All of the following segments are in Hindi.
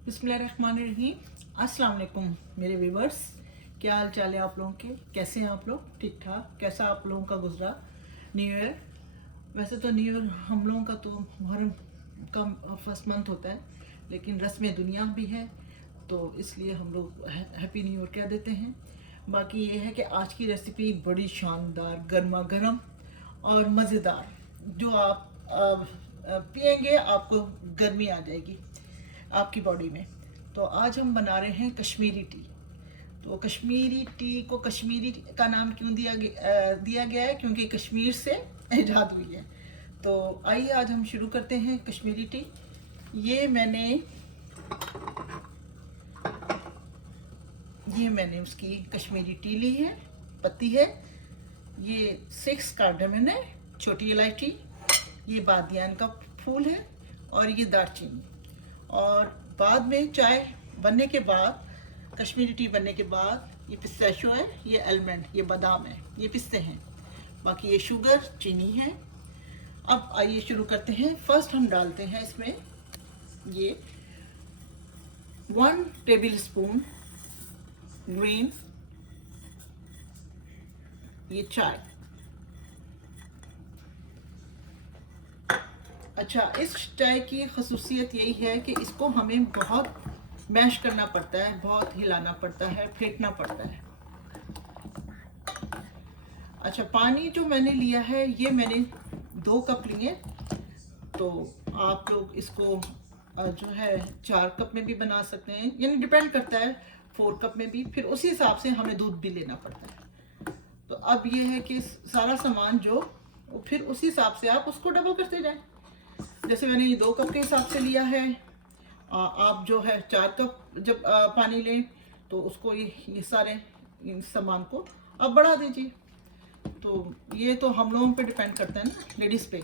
बिस्मिल्लाहिर्रहमानिर्रहीम। अस्सलाम वालेकुम मेरे व्यूवर्स, क्या हाल चाल है आप लोगों के? कैसे हैं आप लोग? ठीक ठाक? कैसा आप लोगों का गुजरा न्यू ईयर? वैसे तो न्यू ईयर हम लोगों का तो मुहर्रम का फर्स्ट मंथ होता है, लेकिन रस्म दुनिया भी है तो इसलिए हम लोग हैप्पी न्यू ईयर कह देते हैं। बाकी ये है कि आज की रेसिपी बड़ी शानदार, गर्मा गर्म और मज़ेदार, जो आप पिएंगे आपको गर्मी आ जाएगी आपकी बॉडी में। तो आज हम बना रहे हैं कश्मीरी टी। तो कश्मीरी टी को कश्मीरी का नाम क्यों दिया गया है? क्योंकि कश्मीर से ईजाद हुई है। तो आइए आज हम शुरू करते हैं कश्मीरी टी। ये मैंने उसकी कश्मीरी टी ली है, पत्ती है। ये 6 कार्डामन है, छोटी इलायची। ये बादियान का फूल है और ये दालचीनी। और बाद में चाय बनने के बाद, कश्मीरी टी बनने के बाद, ये पिस्ताशियो है, ये आलमंड, ये बादाम है, ये पिस्ते हैं। बाकी ये शुगर, चीनी है। अब आइए शुरू करते हैं। फर्स्ट हम डालते हैं इसमें ये 1 टेबल स्पून ग्रीन, ये चाय। अच्छा, इस चाय की खसूसियत यही है कि इसको हमें बहुत मैश करना पड़ता है, बहुत हिलाना पड़ता है, फेंटना पड़ता है। अच्छा, पानी जो मैंने लिया है ये मैंने 2 कप लिए। तो आप लोग इसको जो है 4 कप में भी बना सकते हैं, यानी डिपेंड करता है, 4 कप में भी। फिर उसी हिसाब से हमें दूध भी लेना पड़ता है। तो अब ये है कि सारा सामान जो, फिर उसी हिसाब से आप उसको डबल करते जाएं। जैसे मैंने ये 2 कप के हिसाब से लिया है, आप जो है 4 कप जब पानी लें तो उसको ये सारे सामान को आप बढ़ा दीजिए। तो ये तो हम लोगों पे डिपेंड करता है ना, लेडीज़ पे।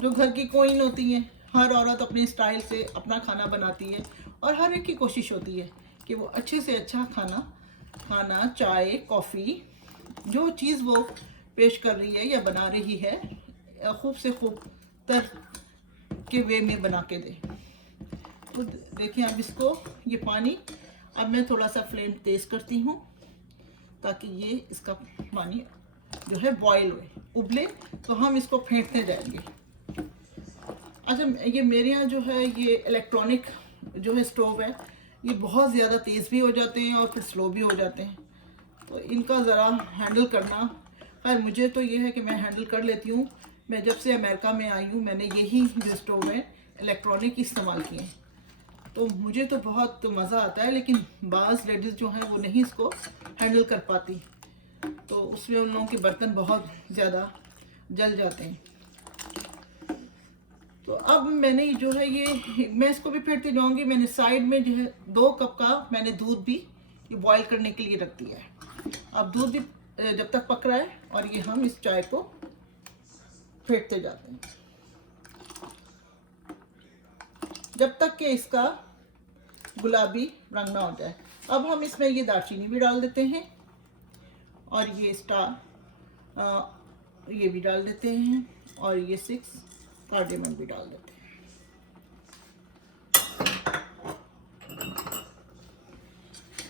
जो घर की क्वीन होती हैं, हर औरत अपने स्टाइल से अपना खाना बनाती है और हर एक की कोशिश होती है कि वो अच्छे से अच्छा खाना, चाय, कॉफ़ी, जो चीज़ वो पेश कर रही है या बना रही है, खूब से खूब तर के वे में बना के दे। तो देखिए अब इसको, ये पानी, अब मैं थोड़ा सा फ्लेम तेज़ करती हूँ ताकि ये इसका पानी जो है बॉयल हुए, उबले। तो हम इसको फेंटते जाएंगे। अच्छा, ये मेरे यहाँ जो है ये इलेक्ट्रॉनिक जो है स्टोव है, ये बहुत ज़्यादा तेज़ भी हो जाते हैं और फिर स्लो भी हो जाते हैं। तो इनका ज़रा हैंडल करना, खैर मुझे तो ये है कि मैं हैंडल कर लेती हूँ। मैं जब से अमेरिका में आई हूँ मैंने यही जो स्टोव है इलेक्ट्रॉनिक इस्तेमाल किए हैं, तो मुझे तो बहुत मज़ा आता है। लेकिन बाज़ लेडीज़ जो हैं वो नहीं इसको हैंडल कर पाती, तो उसमें उन लोगों के बर्तन बहुत ज़्यादा जल जाते हैं। तो अब मैंने जो है ये, मैं इसको भी फेंटती जाऊंगी। मैंने साइड में जो है 2 कप का मैंने दूध भी ये बॉईल करने के लिए रख दिया है। अब दूध भी जब तक पक रहा है और ये हम इस चाय को फेंटते जाते हैं जब तक कि इसका गुलाबी रंग ना हो जाए। अब हम इसमें ये दालचीनी भी डाल देते हैं और ये ये भी डाल देते हैं और ये 6 कार्डेमम भी डाल देते हैं।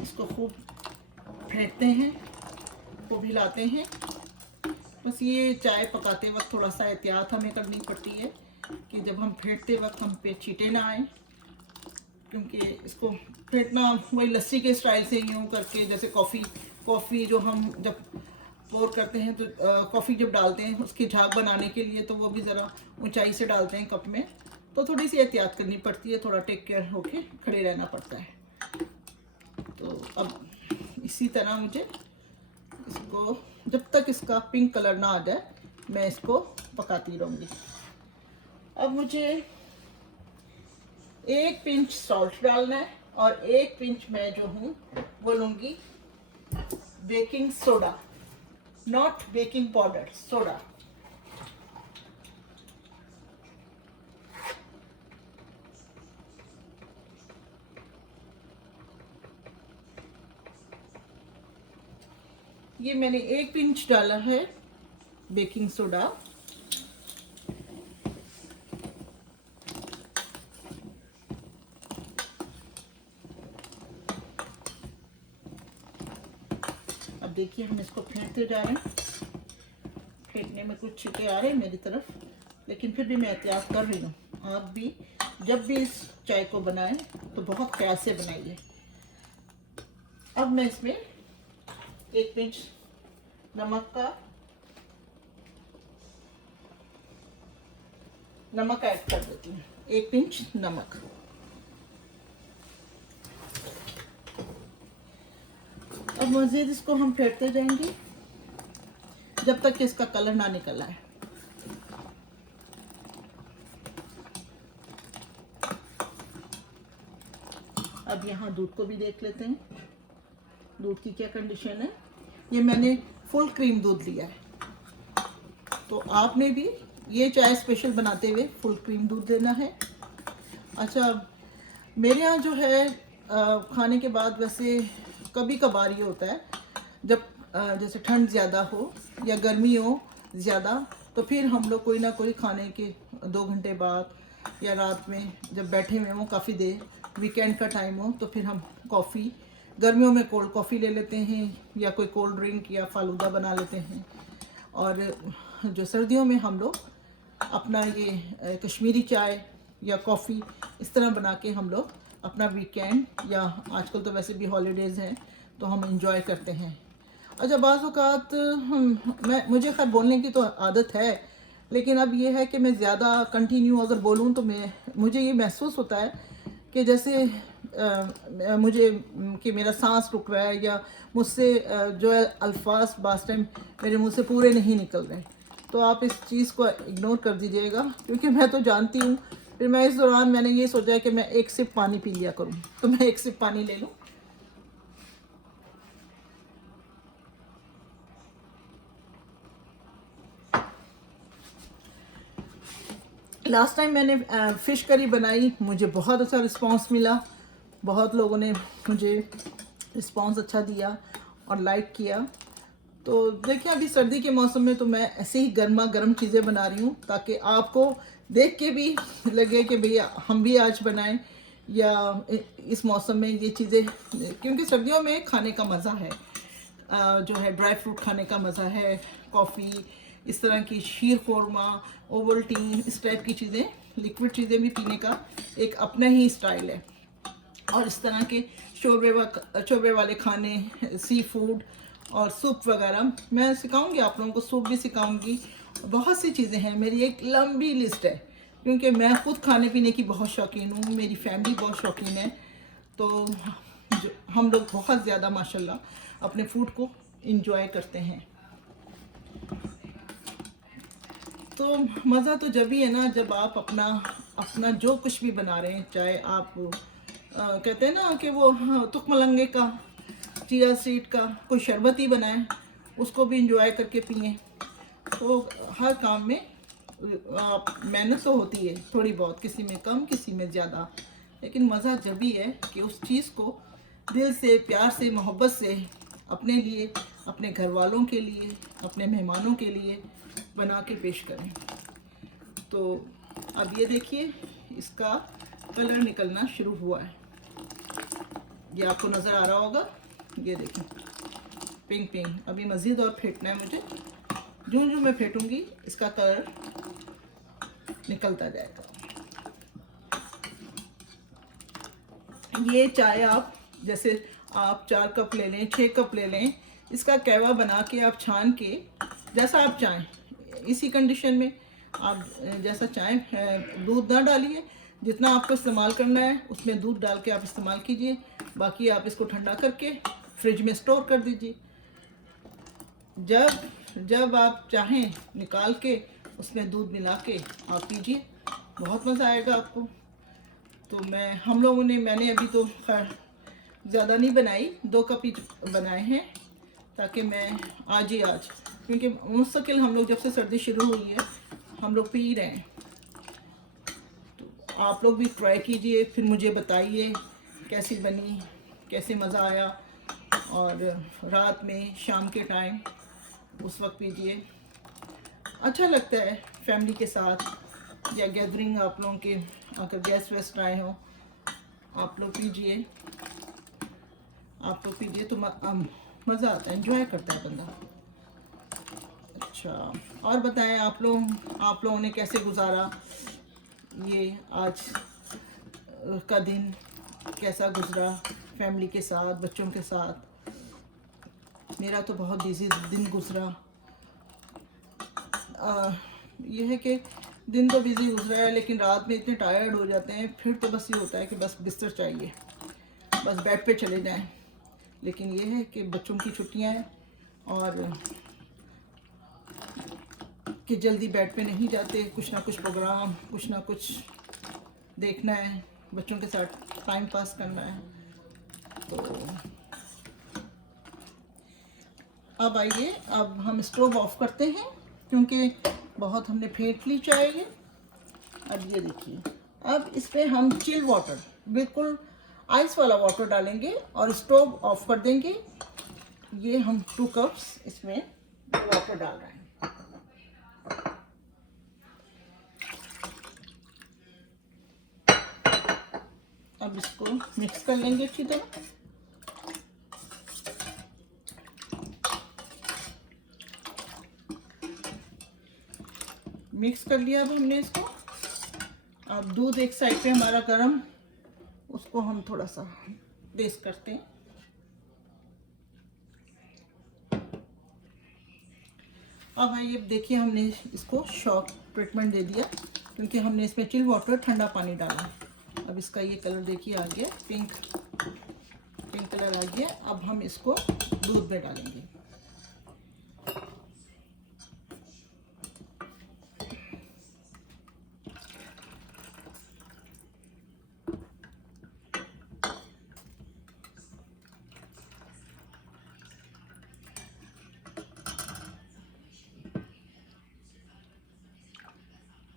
इसको खूब फेंटते हैं, खूब हिलाते हैं। बस ये चाय पकाते वक्त थोड़ा सा एहतियात हमें करनी पड़ती है कि जब हम फेंटते वक्त हम पे छींटे ना आए, क्योंकि इसको फेंटना वही लस्सी के स्टाइल से यूँ करके, जैसे कॉफ़ी जो हम जब पोर करते हैं तो कॉफ़ी जब डालते हैं उसकी झाग बनाने के लिए, तो वो भी ज़रा ऊंचाई से डालते हैं कप में, तो थोड़ी सी एहतियात करनी पड़ती है, थोड़ा टेक केयर होके खड़े रहना पड़ता है। तो अब इसी तरह मुझे इसको, जब तक इसका पिंक कलर ना आ जाए, मैं इसको पकाती रहूँगी। अब मुझे 1 पिंच सॉल्ट डालना है और 1 पिंच मैं जो हूँ वो लूँगी baking soda, not baking powder, soda. ये मैंने 1 पिंच डाला है बेकिंग सोडा। देखिए हम इसको फेंटते जा रहे हैं। फेंटने में कुछ छींटे आ रहे हैं मेरी तरफ, लेकिन फिर भी मैं एहतियात कर रही हूँ। आप भी जब भी इस चाय को बनाएं तो बहुत ख्याल से बनाइए। अब मैं इसमें 1 पिंच नमक ऐड कर देती हूँ। 1 पिंच नमक। अब मज़ीद इसको हम फेंटते जाएंगे जब तक कि इसका कलर ना निकल आए। अब यहाँ दूध को भी देख लेते हैं, दूध की क्या कंडीशन है। ये मैंने फुल क्रीम दूध लिया है, तो आपने भी ये चाय स्पेशल बनाते हुए फुल क्रीम दूध देना है। अच्छा, मेरे यहाँ जो है खाने के बाद वैसे कभी कभार ये होता है, जब जैसे ठंड ज़्यादा हो या गर्मी हो ज़्यादा, तो फिर हम लोग कोई ना कोई खाने के 2 घंटे बाद या रात में जब बैठे हुए हों काफ़ी देर, वीकेंड का टाइम हो, तो फिर हम कॉफ़ी, गर्मियों में कोल्ड कॉफ़ी ले लेते हैं या कोई कोल्ड ड्रिंक या फालूदा बना लेते हैं। और जो सर्दियों में हम लोग अपना ये कश्मीरी चाय या कॉफ़ी इस तरह बना के हम लोग अपना वीकेंड, या आजकल तो वैसे भी हॉलीडेज़ हैं, तो हम इंजॉय करते हैं। अच्छा, बाज़ औक़ात मुझे खैर बोलने की तो आदत है, लेकिन अब ये है कि मैं ज़्यादा कंटिन्यू अगर बोलूँ तो मुझे ये महसूस होता है कि जैसे मुझे कि मेरा सांस रुक रहा है, या मुझसे जो है अल्फाज बास टाइम मेरे मुंह से पूरे नहीं निकल रहे। तो आप इस चीज़ को इग्नोर कर दीजिएगा, क्योंकि मैं तो जानती हूँ। फिर मैं इस दौरान मैंने ये सोचा कि मैं 1 सिप पानी पी लिया करूँ, तो मैं 1 सिप पानी ले लूँ। लास्ट टाइम मैंने फ़िश करी बनाई, मुझे बहुत अच्छा रिस्पांस मिला। बहुत लोगों ने मुझे रिस्पांस अच्छा दिया और लाइक किया। तो देखिए, अभी सर्दी के मौसम में तो मैं ऐसे ही गर्मा गर्म चीज़ें बना रही हूँ, ताकि आपको देख के भी लगे कि भैया हम भी आज बनाएं, या इस मौसम में ये चीज़ें, क्योंकि सर्दियों में खाने का मज़ा है, जो है ड्राई फ्रूट खाने का मज़ा है, कॉफ़ी, इस तरह की शीर खोरमा, ओवल्टीन, इस टाइप की चीज़ें, लिक्विड चीज़ें भी पीने का एक अपना ही स्टाइल है। और इस तरह के शोरबे वाले खाने, सी फूड और सूप वगैरह मैं सिखाऊंगी आप लोगों को, सूप भी सिखाऊंगी। बहुत सी चीज़ें हैं, मेरी एक लंबी लिस्ट है, क्योंकि मैं खुद खाने पीने की बहुत शौकीन हूँ, मेरी फैमिली बहुत शौकीन है। तो हम लोग बहुत ज़्यादा माशाल्लाह अपने फूड को इंजॉय करते हैं। तो मज़ा तो जब ही है ना, जब आप अपना जो कुछ भी बना रहे हैं, चाहे आप कहते हैं ना कि वो तुख मलंगे का, चिया सीड का कोई शरबत ही बनाएं, उसको भी इंजॉय करके पिएं। तो हर काम में मेहनत तो होती है थोड़ी बहुत, किसी में कम किसी में ज़्यादा, लेकिन मज़ा जब भी है कि उस चीज़ को दिल से, प्यार से, मोहब्बत से अपने लिए, अपने घर वालों के लिए, अपने मेहमानों के लिए बना के पेश करें। तो अब ये देखिए, इसका कलर निकलना शुरू हुआ है, ये आपको नज़र आ रहा होगा। ये देखिए, पिंक पिंक। अभी मज़ीद और फेंटना है मुझे, जो मैं फेंटूंगी इसका कलर निकलता जाएगा। ये चाय आप जैसे आप 4 कप ले लें, 6 कप ले लें, इसका कहवा बना के आप छान के, जैसा आप चाहें, इसी कंडीशन में आप जैसा चाहें, दूध ना डालिए, जितना आपको इस्तेमाल करना है उसमें दूध डाल के आप इस्तेमाल कीजिए। बाकी आप इसको ठंडा करके फ्रिज में स्टोर कर दीजिए। जब आप चाहें निकाल के उसमें दूध मिला के आप पीजिए, बहुत मज़ा आएगा आपको। तो मैंने अभी तो खैर ज़्यादा नहीं बनाई, 2 कप ही बनाए हैं, ताकि मैं आज, क्योंकि मुस्तकिल हम लोग जब से सर्दी शुरू हुई है हम लोग पी रहे हैं। तो आप लोग भी ट्राई कीजिए, फिर मुझे बताइए कैसी बनी, कैसे मज़ा आया। और रात में, शाम के टाइम उस वक्त पीजिए, अच्छा लगता है फैमिली के साथ, या गैदरिंग आप लोगों के, अगर गेस्ट वेस्ट आए हों, आप लोग पीजिए। तो मज़ा आता है, एंजॉय करता है बंदा। अच्छा, और बताएं आप लोगों ने कैसे गुजारा ये आज का दिन, कैसा गुजरा फैमिली के साथ, बच्चों के साथ। मेरा तो बहुत बिजी दिन गुजरा। ये है कि दिन तो बिजी गुजरा है, लेकिन रात में इतने टायर्ड हो जाते हैं, फिर तो बस ये होता है कि बस बिस्तर चाहिए, बस बेड पे चले जाएं। लेकिन ये है कि बच्चों की छुट्टियां हैं और कि जल्दी बेड पे नहीं जाते, कुछ ना कुछ प्रोग्राम, कुछ ना कुछ देखना है, बच्चों के साथ टाइम पास करना है। तो अब आइए, अब हम स्टोव ऑफ करते हैं क्योंकि बहुत हमने फेंट ली चाय ये। अब ये देखिए, अब इस पर हम चिल वाटर, बिल्कुल आइस वाला वाटर डालेंगे और स्टोव ऑफ कर देंगे। ये हम 2 कप्स इसमें वाटर डाल रहे हैं। अब इसको मिक्स कर लेंगे अच्छी तरह। मिक्स कर लिया अब हमने इसको। अब दूध एक साइड पे हमारा गर्म, उसको हम थोड़ा सा बेस करते हैं। अब ये देखिए, हमने इसको शॉक ट्रीटमेंट दे दिया क्योंकि हमने इसमें चिल वाटर, ठंडा पानी डाला। अब इसका ये कलर देखिए आ गया, पिंक कलर आ गया। अब हम इसको दूध में डालेंगे।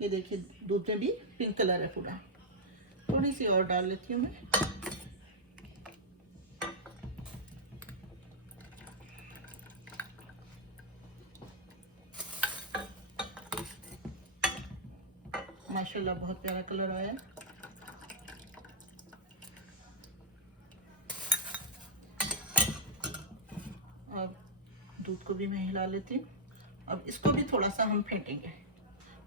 ये देखिए, दूध में भी पिंक कलर है पूरा। थोड़ी सी और डाल लेती हूँ मैं। माशाल्लाह बहुत प्यारा कलर आया। अब दूध को भी मैं हिला लेती हूँ। अब इसको भी थोड़ा सा हम फेंटेंगे,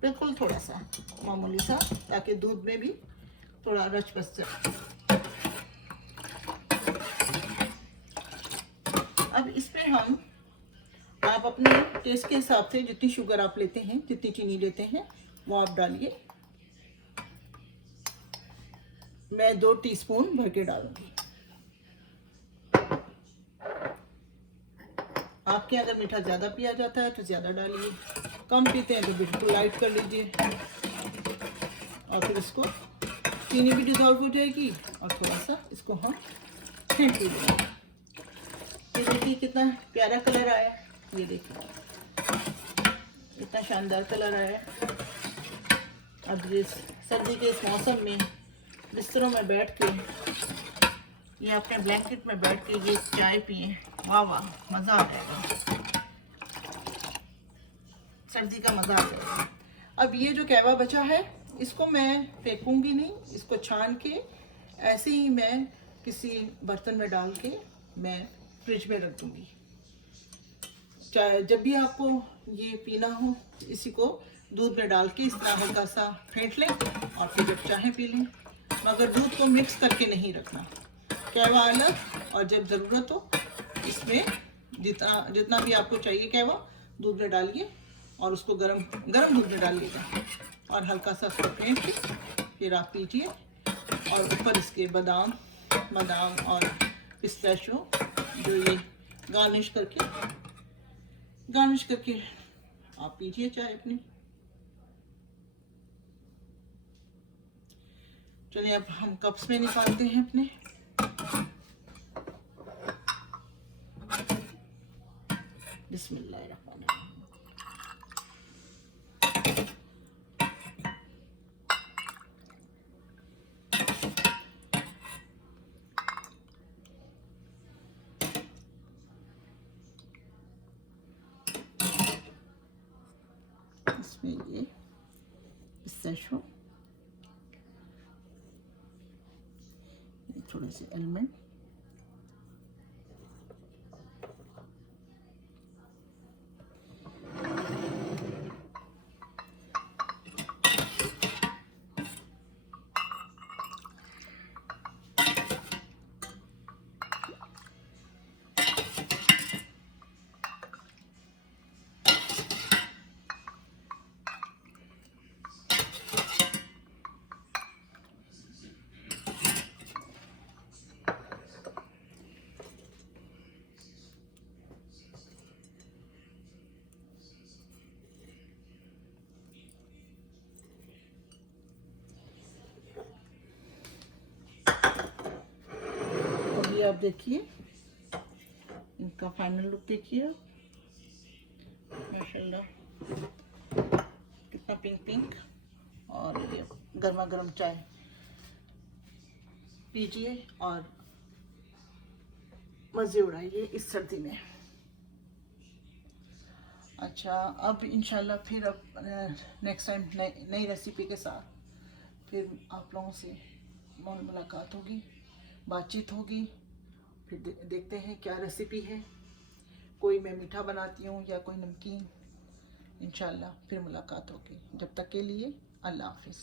बिल्कुल थोड़ा सा, मामूली सा, ताकि दूध में भी थोड़ा रच बस जाए। अब इसमें हम, आप अपने टेस्ट के हिसाब से जितनी शुगर आप लेते हैं, जितनी चीनी लेते हैं, वो आप डालिए। मैं 2 टीस्पून भर के डालूंगी। आपके अगर मीठा ज़्यादा पिया जाता है तो ज़्यादा डालिए, कम पीते हैं तो बिल्कुल लाइट कर लीजिए। और फिर इसको, चीनी भी डिज़ोल्व हो जाएगी और थोड़ा सा इसको हम फेंट लीजिए। ये देखिए कितना प्यारा कलर आया, ये देखिए इतना शानदार कलर आया। अब ये सर्दी के इस मौसम में बिस्तरों में बैठ के, ये अपने ब्लैंकेट में बैठ के ये चाय पिए, वाह वाह, मज़ा आ जाएगा, सर्दी का मज़ा आ जाएगा। अब ये जो कहवा बचा है, इसको मैं फेंकूंगी नहीं, इसको छान के ऐसे ही मैं किसी बर्तन में डाल के मैं फ्रिज में रख दूंगी। चाहे जब भी आपको ये पीना हो, इसी को दूध में डाल के इस तरह हल्का सा फेंट लें और फिर जब चाहे पी लें। मगर दूध को मिक्स करके नहीं रखना, कहवा अलग, और जब ज़रूरत हो इसमें जितना भी आपको चाहिए कहवा, दूध में डालिए और उसको गरम दूध में डालिएगा और हल्का सा उसको फेंट के फिर आप पीजिए। और ऊपर इसके बादाम और पिस्ताशियो जो ये गार्निश करके आप पीजिए चाय अपनी। चलिए अब हम कप्स में निकालते हैं अपने। बिस्मिल्लाहिर्रहमानिर्रहीम। इसमें ये पिस्ताशियो, थोड़े से आलमंड, आप देखिए, इनका फाइनल लुक देखिए आप, माशाल्लाह कितना पिंक पिंक। और ये गर्मा गर्म चाय पीजिए और मज़े उड़ाइए इस सर्दी में। अच्छा, अब इंशाल्लाह फिर अब नेक्स्ट टाइम नई रेसिपी के साथ फिर आप लोगों से मुलाकात होगी, बातचीत होगी। फिर देखते हैं क्या रेसिपी है, कोई मैं मीठा बनाती हूँ या कोई नमकीन। इंशाल्लाह फिर मुलाकात होगी। जब तक के लिए अल्लाह हाफिज़।